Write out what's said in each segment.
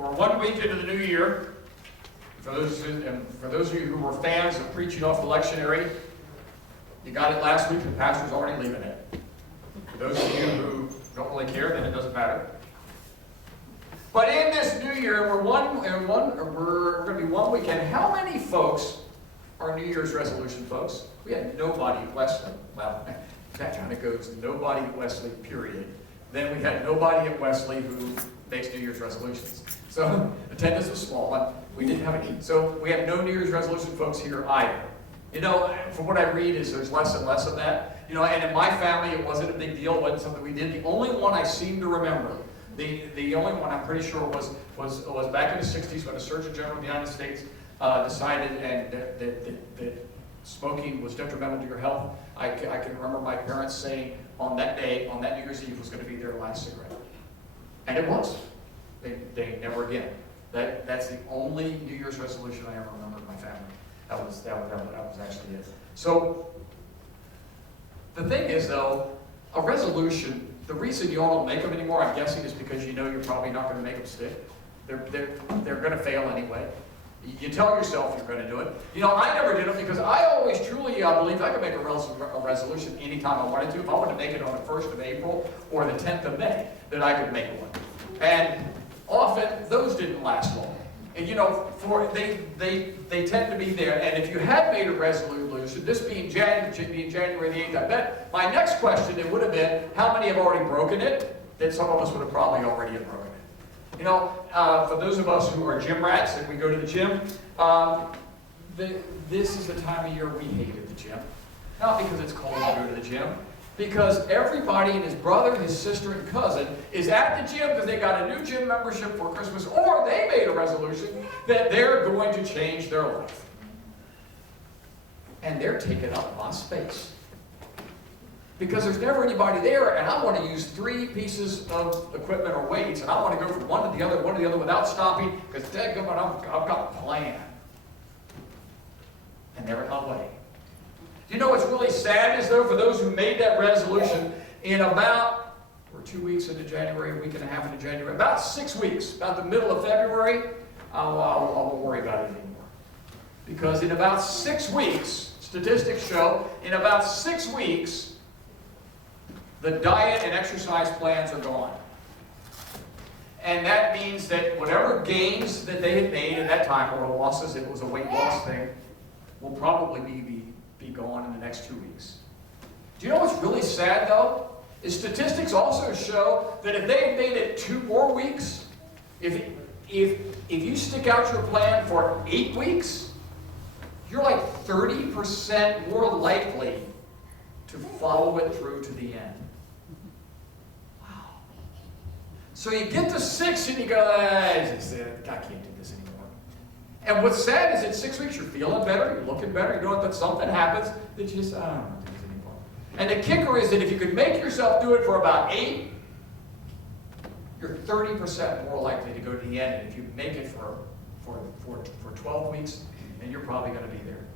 We're 1 week into the new year. For those of you who were fans of preaching off the lectionary, you got it last week, the pastor's already leaving it. For those of you who don't really care, then it doesn't matter. But in this new year, we're going to be 1 weekend. How many folks are New Year's resolution folks? We had nobody at Wesley. Well, that kind of goes nobody at Wesley, period. Then we had nobody at Wesley who makes New Year's resolutions. So attendance was small, but we didn't have any. So we have no New Year's resolution folks here either. You know, from what I read is there's less and less of that. You know, and in my family it wasn't a big deal, it wasn't something we did. The only one I seem to remember, the only one I'm pretty sure was back in the 60s when the Surgeon General of the United States decided that smoking was detrimental to your health. I can remember my parents saying on that day, on that New Year's Eve, was going to be their last cigarette. And it was. They never again. That's the only New Year's resolution I ever remember in my family. That was actually it. So the thing is, though, a resolution, the reason you all don't make them anymore, I'm guessing, is because you know you're probably not going to make them stick. They're going to fail anyway. You tell yourself you're going to do it. You know, I never did it because I always truly believed I could make a resolution anytime I wanted to. If I wanted to make it on the 1st of April or the 10th of May, that I could make one. And often, those didn't last long. And you know, they tend to be there. And if you had made a resolution, this being January the 8th, I bet my next question, it would have been, how many have already broken it? Then some of us would have probably already have broken it. You know, for those of us who are gym rats and we go to the gym, this is the time of year we hated the gym. Not because it's cold to go to the gym, because everybody and his brother, his sister, and cousin is at the gym because they got a new gym membership for Christmas, or they made a resolution that they're going to change their life. And they're taking up my space. Because there's never anybody there, and I want to use 3 pieces of equipment or weights, and I want to go from one to the other without stopping, because I've got a plan. And they're in my way. You know what's really sad is, though, for those who made that resolution in about, we're 2 weeks into January, a week and a half into January, about 6 weeks, about the middle of February, I won't worry about it anymore. Because in about 6 weeks, statistics show, in about 6 weeks, the diet and exercise plans are gone. And that means that whatever gains that they had made at that time, or losses, it was a weight loss thing, will probably be gone in the next 2 weeks. Do you know what's really sad, though? Is statistics also show that if they had made it 2 more weeks, if you stick out your plan for 8 weeks, you're like 30% more likely to follow it through to the end. Wow. So you get to 6 and you go, I can't do this anymore. And what's sad is in 6 weeks you're feeling better, you're looking better, you're doing, but something happens that you just, I don't want to do this anymore. And the kicker is that if you could make yourself do it for about 8, you're 30% more likely to go to the end. And if you make it for 12 weeks, then you're probably going to be there.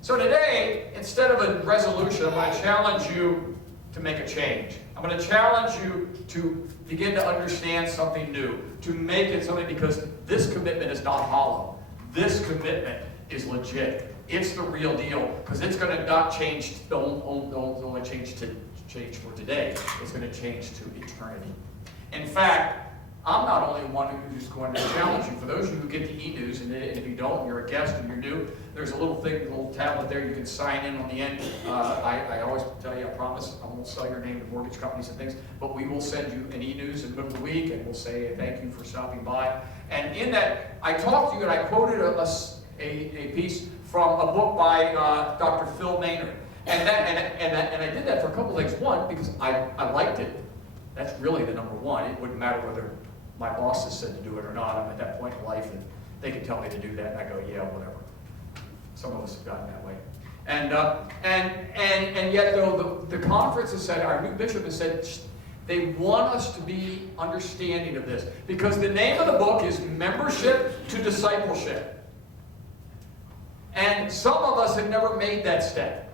So today, instead of a resolution, I'm going to challenge you to make a change. I'm going to challenge you to begin to understand something new, to make it something, because this commitment is not hollow. This commitment is legit. It's the real deal, because it's going to not change, don't only change for today. It's going to change to eternity. In fact, I'm not only one who's going to challenge you. For those of you who get the e-news, and if you don't, you're a guest and you're new, there's a little tablet there you can sign in on the end. I always tell you, I promise, I won't sell your name to mortgage companies and things, but we will send you an e-news in the middle of the week, and we'll say thank you for stopping by. And in that, I talked to you and I quoted a piece from a book by Dr. Phil Maynard. And I did that for a couple of things. One, because I liked it. That's really the number one. It wouldn't matter whether my bosses said to do it or not. I'm at that point in life that they can tell me to do that, and I go, yeah, whatever. Some of us have gotten that way. And yet, though, the conference has said, our new bishop has said, they want us to be understanding of this. Because the name of the book is Membership to Discipleship. And some of us have never made that step.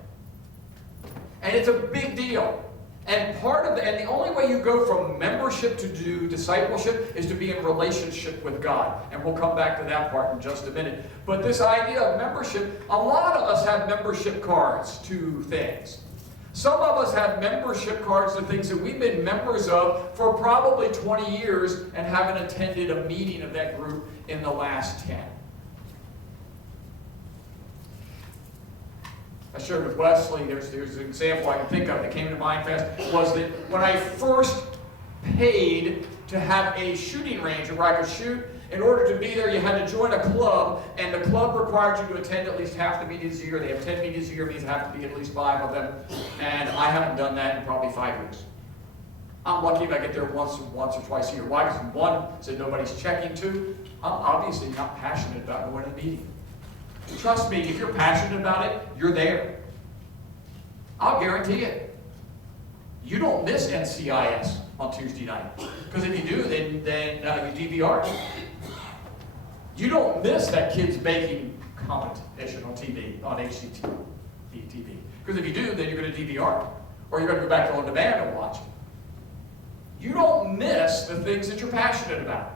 And it's a big deal. And and the only way you go from membership to do discipleship is to be in relationship with God. And we'll come back to that part in just a minute. But this idea of membership, a lot of us have membership cards to things. Some of us have membership cards to things that we've been members of for probably 20 years and haven't attended a meeting of that group in the last 10. I shared with Wesley, there's an example I can think of that came to mind fast, was that when I first paid to have a shooting range where I could shoot, in order to be there you had to join a club, and the club required you to attend at least half the meetings a year. They have 10 meetings a year, means there have to be at least 5 of them, and I haven't done that in probably 5 years. I'm lucky if I get there once or twice a year. Why? Because one, said nobody's checking. Two, I'm obviously not passionate about going to the meeting. Trust me, if you're passionate about it, you're there. I'll guarantee it. You don't miss NCIS on Tuesday night. Because if you do, then you DVR. You don't miss that kids baking competition on TV, on HCTV. Because if you do, then you're going to DVR. Or you're going to go back to on demand and watch it. You don't miss the things that you're passionate about.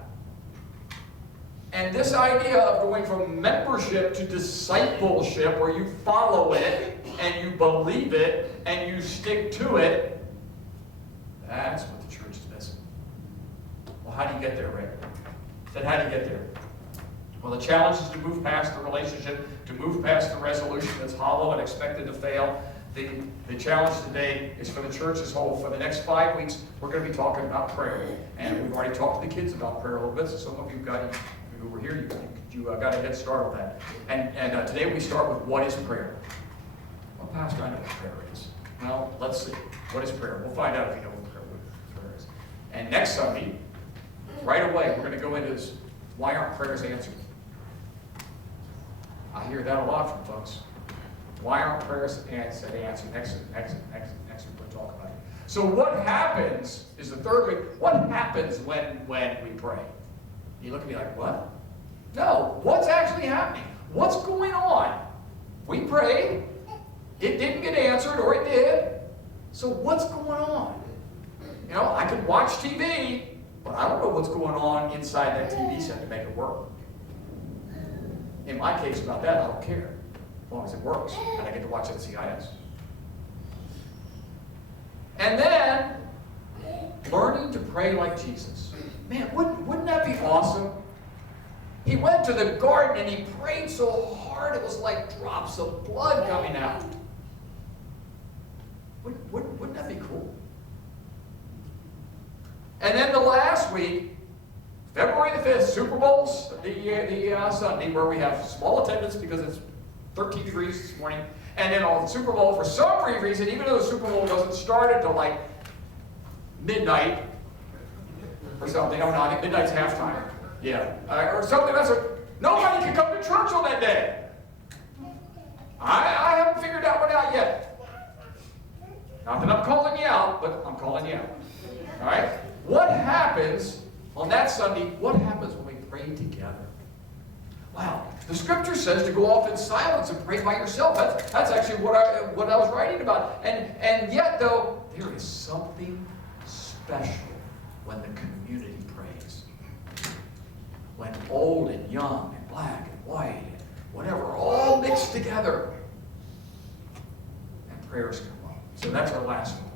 And this idea of going from membership to discipleship, where you follow it and you believe it and you stick to it, that's what the church is missing. Well, how do you get there, Ray? Then how do you get there? Well, the challenge is to move past the relationship, to move past the resolution that's hollow and expected to fail. The challenge today is for the church as a whole. For the next 5 weeks, we're going to be talking about prayer. And we've already talked to the kids about prayer a little bit, so some of you who were here, you got a head start on that. And today we start with what is prayer? Well, Pastor, I know what prayer is. Well, let's see. What is prayer? We'll find out if you know what prayer is. And next Sunday, right away, we're going to go into this, why aren't prayers answered? I hear that a lot from folks. Why aren't prayers answered? Next we're going to talk about it. So what happens is the third week. What happens when we pray? You look at me like, what? No, what's actually happening? What's going on? We prayed. It didn't get answered, or it did. So what's going on? You know, I can watch TV, but I don't know what's going on inside that TV set to make it work. In my case about that, I don't care. As long as it works, and I get to watch NCIS. And then, learning to pray like Jesus. Man, wouldn't that be awesome? He went to the garden and he prayed so hard it was like drops of blood coming out. Wouldn't that be cool? And then the last week, February the 5th, Super Bowl's the Sunday, where we have small attendance because it's 13 degrees this morning. And then on the Super Bowl, for some reason, even though the Super Bowl doesn't start until like midnight or something, I think midnight's halftime. Yeah. Or something else. Nobody can come to church on that day. I haven't figured that one out yet. Not that I'm calling you out, but I'm calling you out. All right? What happens on that Sunday? What happens when we pray together? Wow. The scripture says to go off in silence and pray by yourself. That's actually what I was writing about. And yet, though, there is something special when the community prays. When old and young and black and white and whatever are all mixed together. And prayers come up. So that's our last one.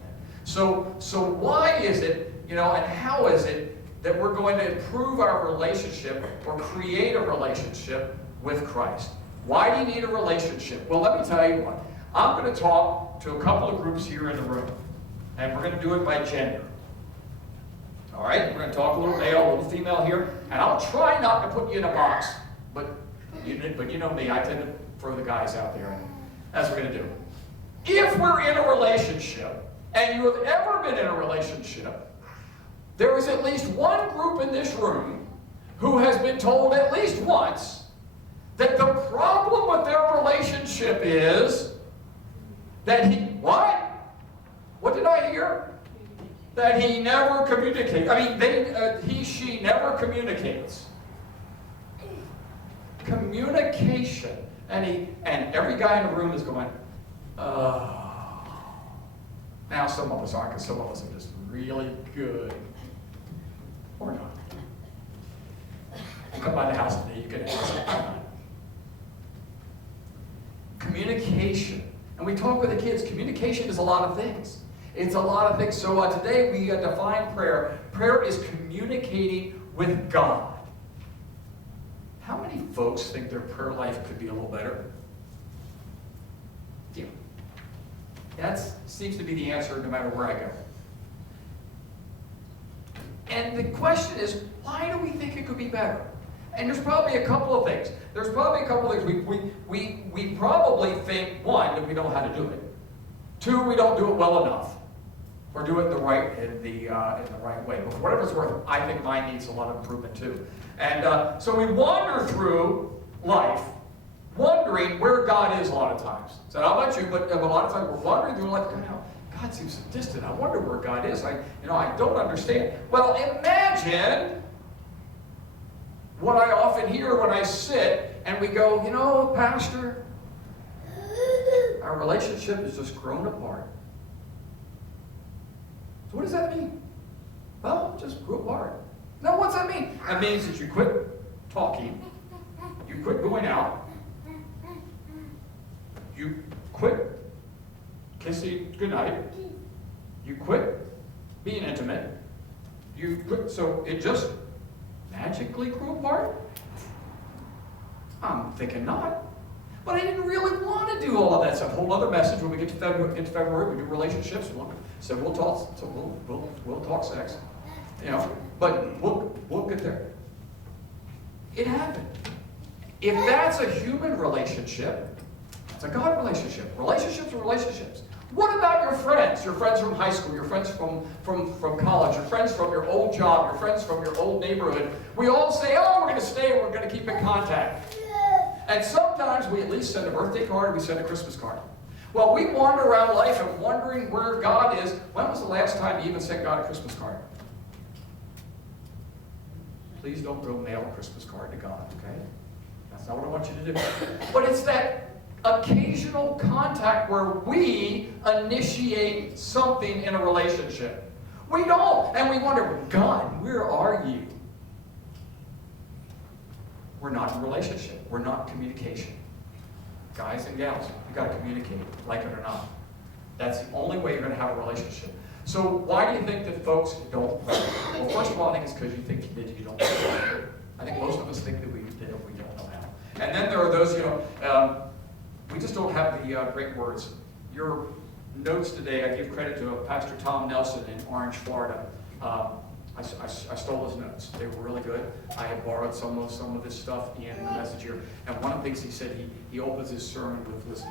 So why is it, and how is it that we're going to improve our relationship or create a relationship with Christ? Why do you need a relationship? Well, let me tell you what. I'm going to talk to a couple of groups here in the room. And we're going to do it by gender. All right? We're going to talk a little male, a little female here. And I'll try not to put you in a box. But you know me, I tend to throw the guys out there. And that's what we're going to do. If we're in a relationship, and you have ever been in a relationship, there is at least one group in this room who has been told at least once that the problem with their relationship is that what? What did I hear? That he never communicates. She never communicates. Communication. And every guy in the room is going, oh. Now, some of us aren't, because some of us are just really good. Or not. You come by the house today, you can ask. Communication. And we talk with the kids. Communication is a lot of things. It's a lot of things. So today we define prayer. Prayer is communicating with God. How many folks think their prayer life could be a little better? Yeah. That seems to be the answer no matter where I go. And the question is, why do we think it could be better? And there's probably a couple of things. We probably think, one, that we don't know how to do it. Two, we don't do it well enough. Or do it in the right way. But for whatever it's worth, I think mine needs a lot of improvement too. And so we wander through life wondering where God is a lot of times. So I don't know about you, but a lot of times we're wandering through life, God seems so distant. I wonder where God is. I don't understand. Well, imagine what I often hear when I sit and we go, Pastor, our relationship has just grown apart. So what does that mean? Well, just grew apart. No, what's that mean? That means that you quit talking, you quit going out, you quit kissing goodnight, you quit being intimate, you quit, so it just magically grew apart? I'm thinking not. But I didn't really want to do all of that. It's a whole other message when we get to February. We do relationships. So we'll talk. So we'll talk sex. But we'll get there. It happened. If that's a human relationship, it's a God relationship. Relationships are relationships. What about your friends? Your friends from high school, your friends from college, your friends from your old job, your friends from your old neighborhood. We all say, we're going to stay, we're going to keep in contact. And sometimes we at least send a birthday card, or we send a Christmas card. Well, we wander around life and wondering where God is. When was the last time you even sent God a Christmas card? Please don't go mail a Christmas card to God, okay? That's not what I want you to do. But it's that occasional contact where we initiate something in a relationship. We don't. And we wonder, God, where are you? We're not in a relationship. We're not in communication. Guys and gals, you got to communicate, like it or not. That's the only way you're going to have a relationship. So why do you think that folks don't pray? Well, first of all, I think it's because you think that you don't know. I think most of us think that we don't know how. And then there are those, we just don't have the great words. Your notes today, I give credit to Pastor Tom Nelson in Orange, Florida. I stole his notes. They were really good. I had borrowed some of this stuff in the message here. And one of the things he said, he opens his sermon with, listen,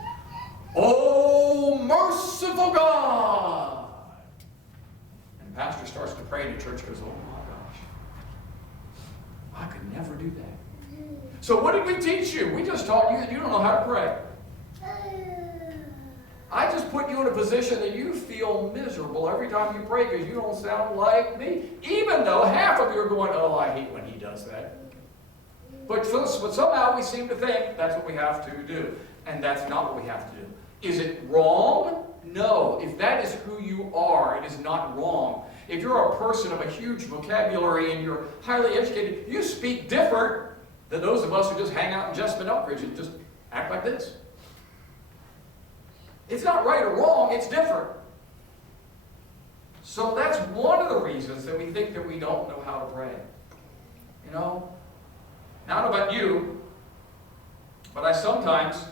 "Oh, merciful God!" And the pastor starts to pray, and the church goes, "Oh my gosh, I could never do that." So what did we teach you? We just taught you that you don't know how to pray. I just put you in a position that you feel miserable every time you pray because you don't sound like me. Even though half of you are going, "Oh, I hate when he does that." But somehow we seem to think that's what we have to do. And that's not what we have to do. Is it wrong? No. If that is who you are, it is not wrong. If you're a person of a huge vocabulary and you're highly educated, you speak different than those of us who just hang out in Jessamine Elkridge and just act like this. It's not right or wrong, it's different. So that's one of the reasons that we think that we don't know how to pray. Now I don't know about you, but I sometimes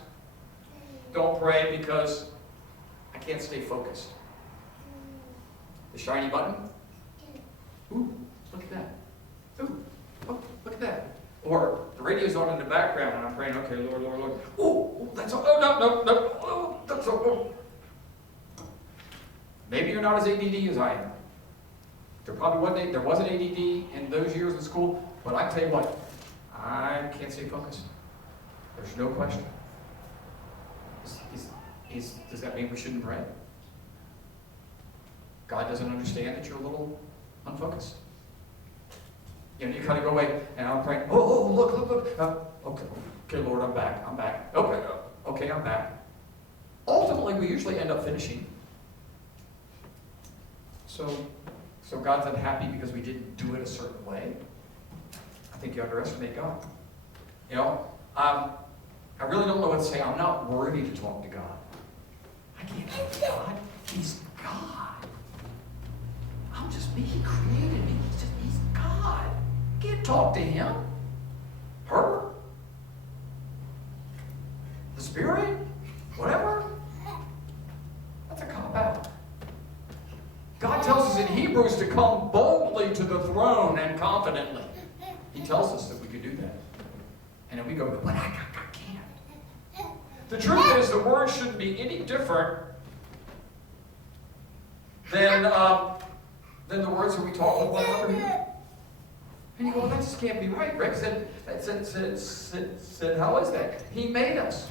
don't pray because I can't stay focused. The shiny button? Ooh, look at that. Ooh, oh, look at that. Or the radio's on in the background and I'm praying, okay, Lord, Lord, Lord. Ooh, that's all. Oh, no. Oh, that's all. Oh. Maybe you're not as ADD as I am. There wasn't ADD in those years in school, but I tell you what, I can't stay focused. There's no question. Does that mean we shouldn't pray? God doesn't understand that you're a little unfocused. You kind of go away, and I'm praying, oh, look. Okay, Lord, I'm back. Okay, I'm back. Ultimately, we usually end up finishing. So God's unhappy because we didn't do it a certain way? I think you underestimate God. You know, I really don't know what to say. I'm not worthy to talk to God. I can't talk to God. He's God. I'm just me. He created me. He's God. I can't talk to Him. Her? The Spirit? Whatever? That's a cop-out. God tells us in Hebrews to come boldly to the throne and confidently. He tells us that we could do that. And then we go, but I can't. The truth is, the word shouldn't be any different than the words that we talk with one another here. And you go, well, that just can't be right. Rick said, how is that? He made us.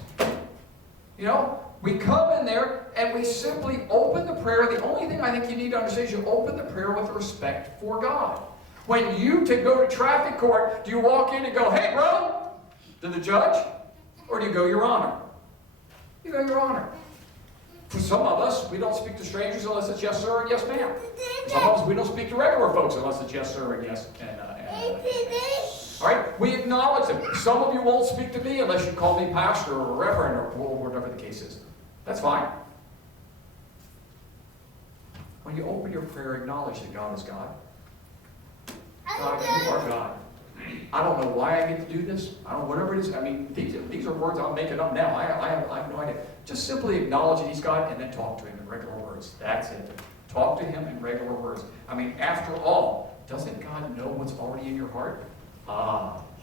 You know, we come in there and we simply open the prayer. The only thing I think you need to understand is you open the prayer with respect for God. When you go to traffic court, do you walk in and go, hey, bro, to the judge? Or do you go, Your Honor? You go, Your Honor. For some of us, we don't speak to strangers unless it's yes, sir, and yes, ma'am. For some of us, we don't speak to regular folks unless it's yes, sir, and yes, and all right? We acknowledge them. Some of you won't speak to me unless you call me pastor or reverend or whatever the case is. That's fine. When you open your prayer, acknowledge that God is God. God, you are God. I don't know why I get to do this. I don't know, whatever it is. I mean, these are words I'm making up now. I have no idea. Just simply acknowledge that He's God and then talk to Him in regular words. That's it. Talk to Him in regular words. I mean, after all, doesn't God know what's already in your heart?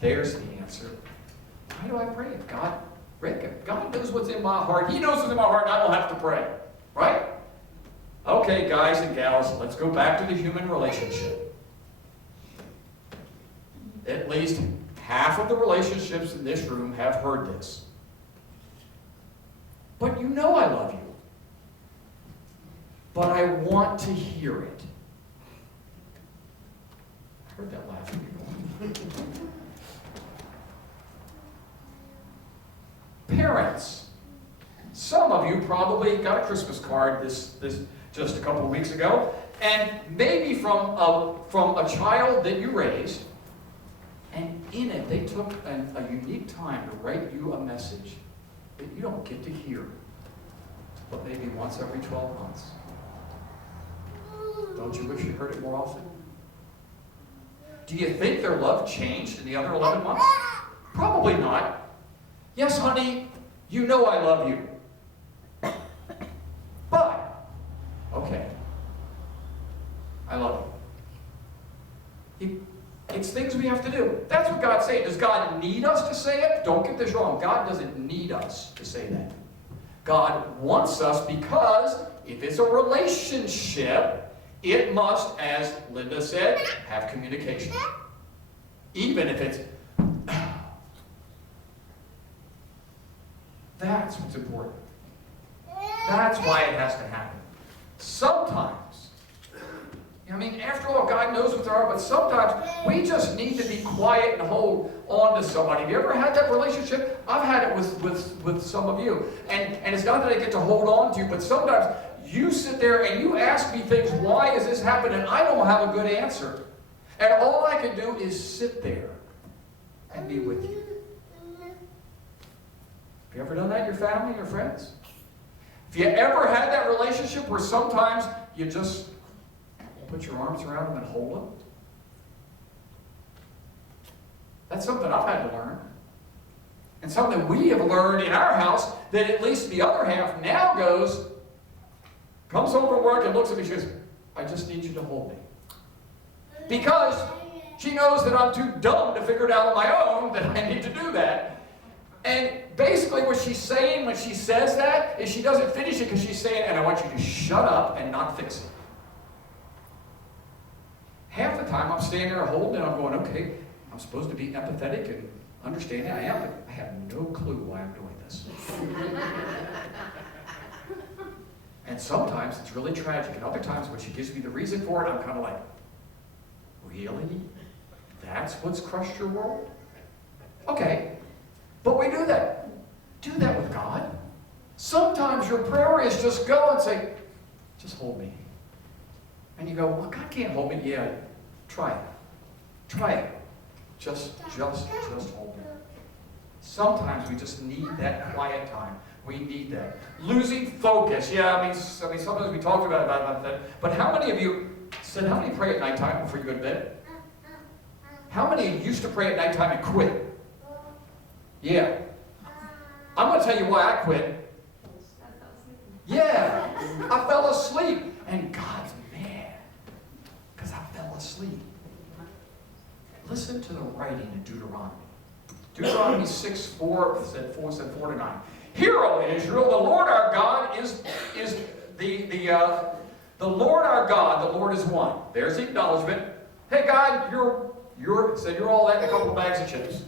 There's the answer. Why do I pray? If God knows what's in my heart. He knows what's in my heart, and I don't have to pray. Right? Okay, guys and gals, let's go back to the human relationship. At least half of the relationships in this room have heard this. But you know I love you. But I want to hear it. I heard that laughing. Parents. Some of you probably got a Christmas card this just a couple of weeks ago, and maybe from a child that you raised. And in it, they took a unique time to write you a message that you don't get to hear, but maybe once every 12 months. Don't you wish you heard it more often? Do you think their love changed in the other 11 months? Probably not. Yes, honey, you know I love you. But, okay, I love you. It's things we have to do. That's what God's saying. Does God need us to say it? Don't get this wrong. God doesn't need us to say that. God wants us because if it's a relationship, it must, as Linda said, have communication. Even if it's... That's what's important. That's why it has to happen. Sometimes, I mean, after all, God knows what's our heart, but sometimes we just need to be quiet and hold on to somebody. Have you ever had that relationship? I've had it with some of you. And it's not that I get to hold on to you, but sometimes you sit there and you ask me things, why is this happening? And I don't have a good answer. And all I can do is sit there and be with you. Have you ever done that in your family, your friends? Have you ever had that relationship where sometimes you just put your arms around them and hold them? That's something I've had to learn. And something we have learned in our house, that at least the other half now comes home from work and looks at me and she goes, I just need you to hold me. Because she knows that I'm too dumb to figure it out on my own, that I need to do that. And basically what she's saying when she says that is she doesn't finish it because she's saying, and I want you to shut up and not fix it. Half the time I'm standing there holding it, I'm going, okay, I'm supposed to be empathetic and understanding. I am, but I have no clue why I'm doing this. And sometimes it's really tragic. And other times when she gives me the reason for it, I'm kind of like, really? That's what's crushed your world? Okay. But we do that. Do that with God. Sometimes your prayer is just go and say, just hold me. And you go, well, God can't hold me. Yeah, try it. Try it. Just hold me. Sometimes we just need that quiet time. We need that. Losing focus. Yeah, I mean sometimes we talked about that. But how many of you how many pray at nighttime before you go to bed? How many used to pray at nighttime and quit? Yeah. I'm going to tell you why I quit. Yeah, I fell asleep. And God's mad because I fell asleep. Listen to the writing in Deuteronomy. Deuteronomy 6:4 said 4-9. Hear, O Israel, the Lord our God is the Lord our God, the Lord is one. There's the acknowledgement. Hey God, you're all that in a couple of bags of chips.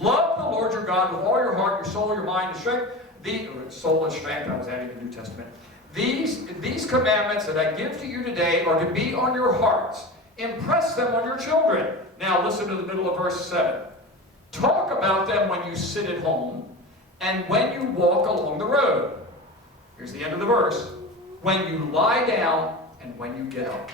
Love the Lord your God with all your heart, your soul, your mind, your strength. The soul and strength, I was adding the New Testament. These commandments that I give to you today are to be on your hearts. Impress them on your children. Now listen to the middle of verse 7. Talk about them when you sit at home and when you walk along the road. Here's the end of the verse. When you lie down and when you get up.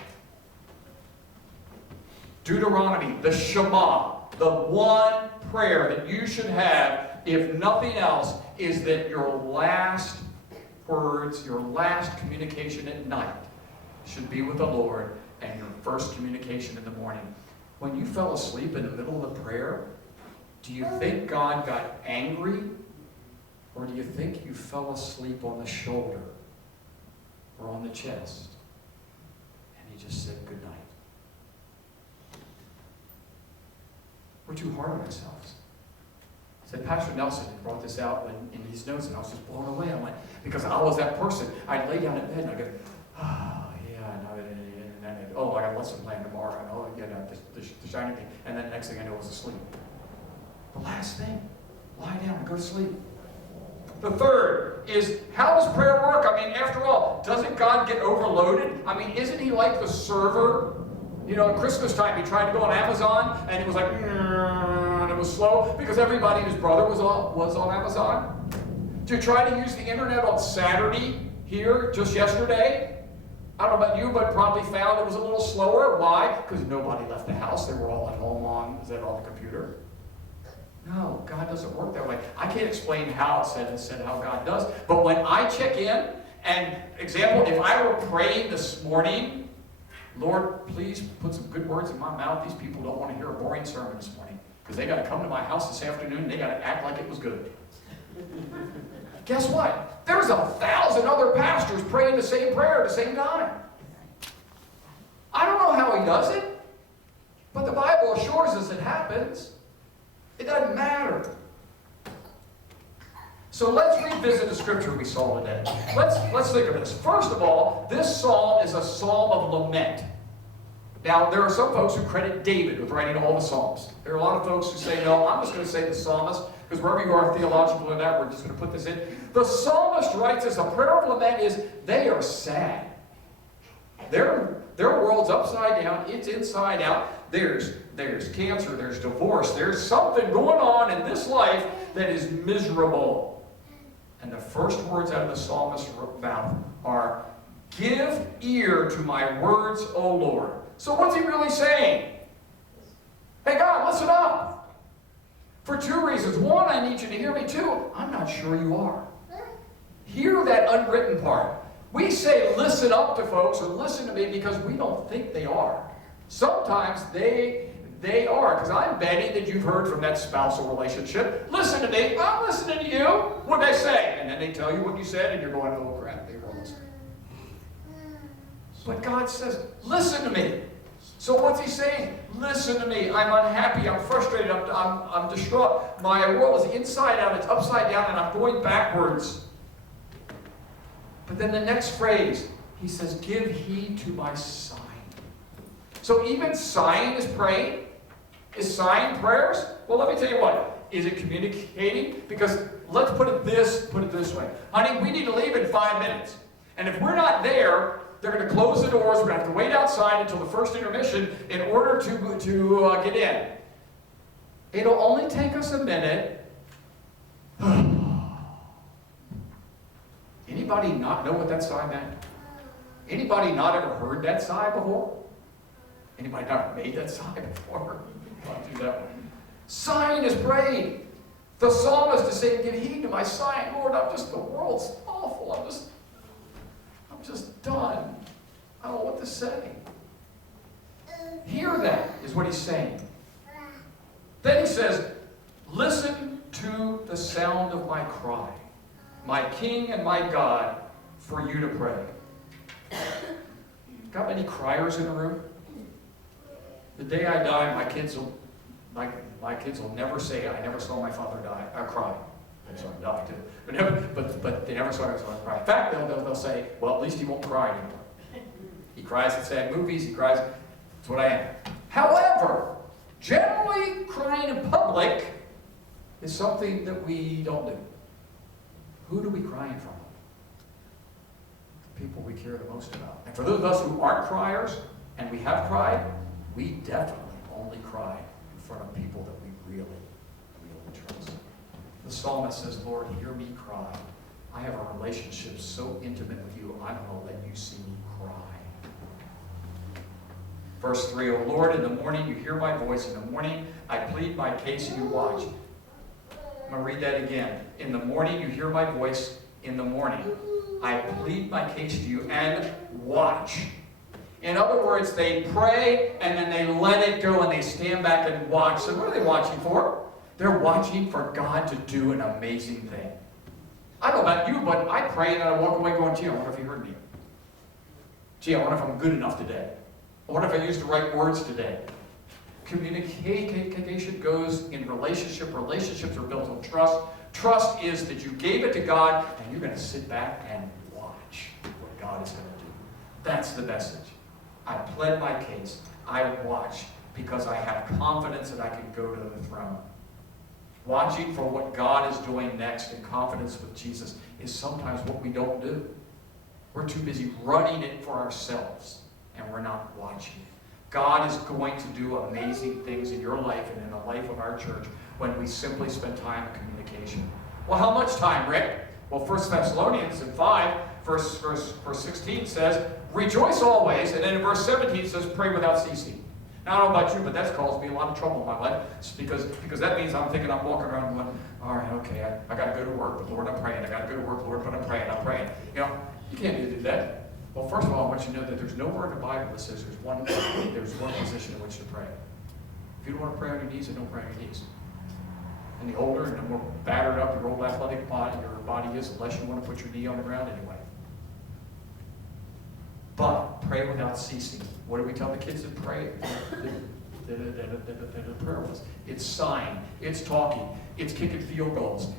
Deuteronomy, the Shema, the one prayer that you should have, if nothing else, is that your last words, your last communication at night should be with the Lord and your first communication in the morning. When you fell asleep in the middle of the prayer, do you think God got angry? Or do you think you fell asleep on the shoulder or on the chest? And he just said good night. We're too hard on ourselves. Said Pastor Nelson brought this out in his notes, and I was just blown away. I went, because I was that person. I'd lay down in bed and I'd go, oh, I got a lesson plan tomorrow. And oh, yeah, the shiny thing. And then the next thing I know, I was asleep. The last thing, lie down and go to sleep. The third is, how does prayer work? I mean, after all, doesn't God get overloaded? I mean, isn't he like the server? You know, at Christmas time, he tried to go on Amazon, and it was like, and it was slow, because everybody and his brother was on Amazon. To try to use the internet on Saturday here, just yesterday, I don't know about you, but probably found it was a little slower. Why? Because nobody left the house. They were all at home on the computer. No, God doesn't work that way. I can't explain how it said how God does. But when I check in, and example, if I were praying this morning, Lord, please put some good words in my mouth. These people don't want to hear a boring sermon this morning because they got to come to my house this afternoon and they got to act like it was good. Guess what? There's 1,000 other pastors praying the same prayer at the same time. I don't know how he does it, but the Bible assures us it happens. It doesn't matter. So let's revisit the scripture we saw today. Let's think of this. First of all, this psalm is a psalm of lament. Now, there are some folks who credit David with writing all the psalms. There are a lot of folks who say, no, I'm just going to say the psalmist, because wherever you are theological in that, we're just going to put this in. The psalmist writes this, a prayer of lament is, they are sad. Their world's upside down, it's inside out. There's cancer, there's divorce, there's something going on in this life that is miserable. And the first words out of the psalmist's mouth are, give ear to my words, O Lord. So what's he really saying? Hey God, listen up. For two reasons. One, I need you to hear me. Two, I'm not sure you are. Hear that unwritten part. We say listen up to folks or listen to me because we don't think they are. Sometimes they are, because I'm betting that you've heard from that spousal relationship. Listen to me. I'm listening to you. What'd they say? And then they tell you what you said, and you're going, oh crap, they were listening. But God says, listen to me. So what's he saying? Listen to me. I'm unhappy. I'm frustrated. I'm distraught. My world is inside out. It's upside down, and I'm going backwards. But then the next phrase, he says, give heed to my sighing. So even sighing is praying? Is sighing prayers? Well, let me tell you what. Is it communicating? Because let's put it this way. Honey, we need to leave in 5 minutes. And if we're not there, they're going to close the doors. We're going to have to wait outside until the first intermission in order to get in. It'll only take us a minute. Anybody not know what that sign meant? Anybody not ever heard that sigh before? Anybody not made that sigh before? I'll do that one. Sighing is praying. The psalmist is saying, give heed to my sighing. Lord, the world's awful. I'm just done. I don't know what to say. Hear that, is what he's saying. Then he says, listen to the sound of my cry, my King and my God, for you to pray. Got many criers in the room? The day I die, my kids will never say, I never saw my father cry. They saw him die too. But they never saw him cry. In fact, they'll say, well, at least he won't cry anymore. He cries at sad movies, he cries, that's what I am. However, generally crying in public is something that we don't do. Who do we cry in front of? The people we care the most about. And for those of us who aren't criers, and we have cried, we definitely only cry in front of people that we really trust. The psalmist says, Lord, hear me cry. I have a relationship so intimate with you, I'm going to let you see me cry. Verse 3, O Lord, in the morning you hear my voice. In the morning I plead my case and you watch. I'm going to read that again. In the morning you hear my voice. In the morning I plead my case to you and watch. In other words, they pray and then they let it go and they stand back and watch. So what are they watching for? They're watching for God to do an amazing thing. I don't know about you, but I pray and I walk away going, gee, I wonder if he heard me. Gee, I wonder if I'm good enough today. I wonder if I used the right words today. Communication goes in relationship. Relationships are built on trust. Trust is that you gave it to God and you're going to sit back and watch what God is going to do. That's the message. I pled my case. I watch because I have confidence that I can go to the throne. Watching for what God is doing next in confidence with Jesus is sometimes what we don't do. We're too busy running it for ourselves, and we're not watching it. God is going to do amazing things in your life and in the life of our church when we simply spend time in communication. Well, how much time, Rick? Well, 1 Thessalonians 5, verse 16 says, rejoice always, and then in verse 17 it says, pray without ceasing. Now, I don't know about you, but that's caused me a lot of trouble in my life because that means I'm thinking I'm walking around going, all right, okay, I got to go to work, but Lord, I'm praying. I got to go to work, Lord, but I'm praying. You know, you can't do that. Well, first of all, I want you to know that there's nowhere in the Bible that says there's one position in which to pray. If you don't want to pray on your knees, then don't pray on your knees. And the older and the more battered up your old athletic body, is, the less you want to put your knee on the ground anyway. But pray without ceasing. What do we tell the kids to pray? The prayer was. It's sighing. It's talking. It's kicking field goals.